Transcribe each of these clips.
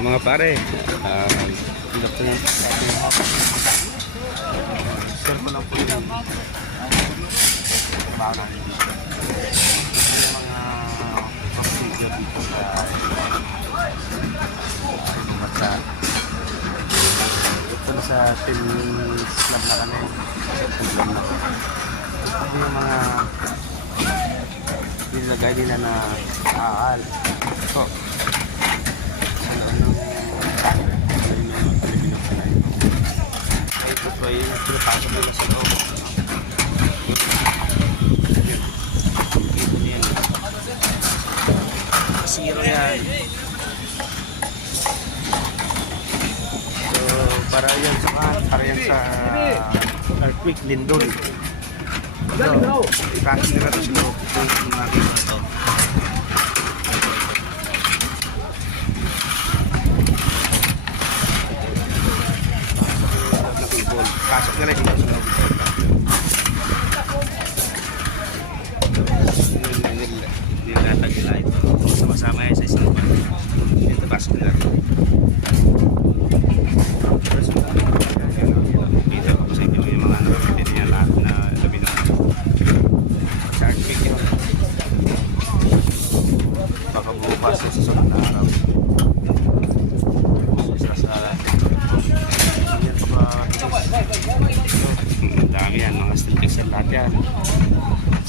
Mga pare, hilap ko lang. Share ko lang po yung mga procedure dito sa bansa. Ito na sa team club na kami. Ito yung mga nilagay nila na aal. Ito. Ito po ay pinapasok nila sa loob. Zero yan. So, para yan sa earthquake lindol. So, ipasok nila ito sa loob. Ito yung mga ito. Pasok nila dito sa loob. Nilatag nila ito. Sama-sama yan sa isang pan. Dito pasok nila. Dito ko sa inyo yung mga pwede niya lahat na labi na sa earthquake yun. Baka bukas sa susunod na araw. Ang dami yan, mga steel pixel lahat yan.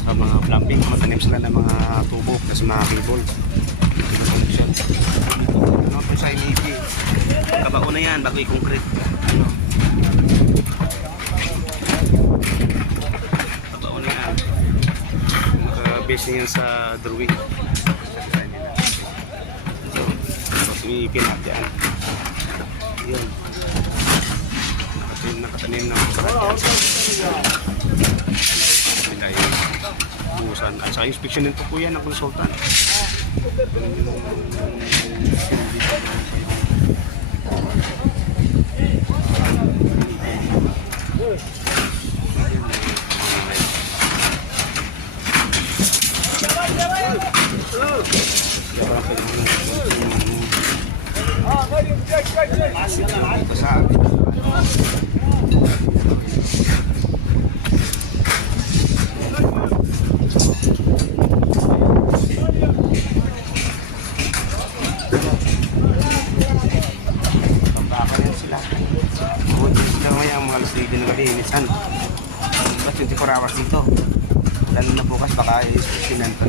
Saka mga plumbing, matanim sila ng mga tubo kasi mga cable. Ano ito sa MEP? Kabao na yan bago i-concrete. Kabao na yan. Naka-base yan sa drawing. So, MEP lahat yan. Yun. Nakatanim ng nilay busan. At sa inspection nito po yan ang consultant. Ito sa minsan 24 hours dito lalo na bukas baka i-inspeksyonan pa